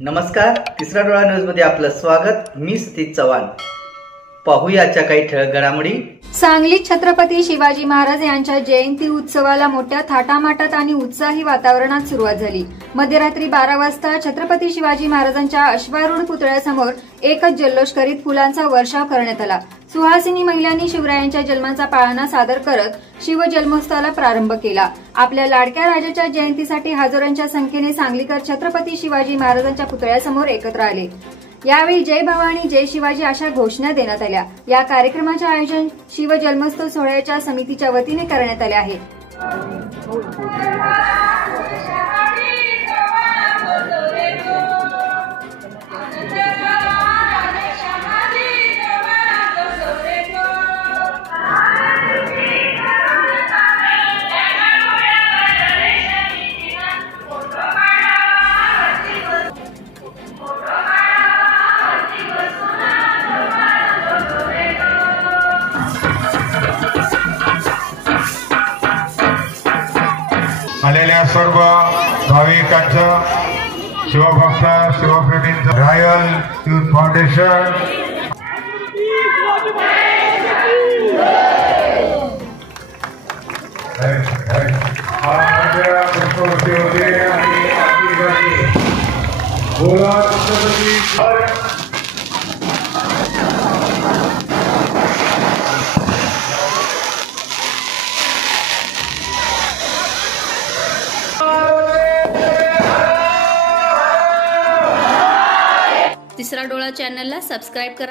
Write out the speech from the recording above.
नमस्कार, तिसरा डोळा न्यूज मध्ये आपलं स्वागत। मी सतीश चव्हाण। पाहूया आजच्या काही ठळक घडामोडी। सांगलीत छत्रपती शिवाजी महाराज यांच्या जयंती उत्सवाला मोठ्या थाटामाटात आणि उत्साही वातावरणात सुरुवात झाली। मध्यरात्री 12 वाजता छत्रपती शिवाजी महाराजांच्या अश्वारूढ पुतळ्यासमोर एकच जल्लोष करीत फुलांचा वर्षाव करण्यात आला। सुहासिनी महिलांनी शिवरायांच्या जन्माचा पाळणा सादर करत शिवजन्मोत्सवाला प्रारंभ केला। आपल्या लाडक्या राजाच्या जयंतीसाठी हजारोंच्या संख्येने सांगलीकर छत्रपती शिवाजी महाराजांच्या पुतळ्यासमोर एकत्र आले। यावेळी जय भवानी जय शिवाजी अशा घोषणा देण्यात आल्या। या कार्यक्रमाचे आयोजन शिवजन्मोत्सव सोहळ्याच्या समितीच्या वतीने करण्यात आले आहे। आलेल्या सर्व भाविकांचं, शिवभक्त शिवप्रेमींचं, रॉयल यूथ फाउंडेशन तिसरा डोळा चॅनलला सबस्क्राइब करा।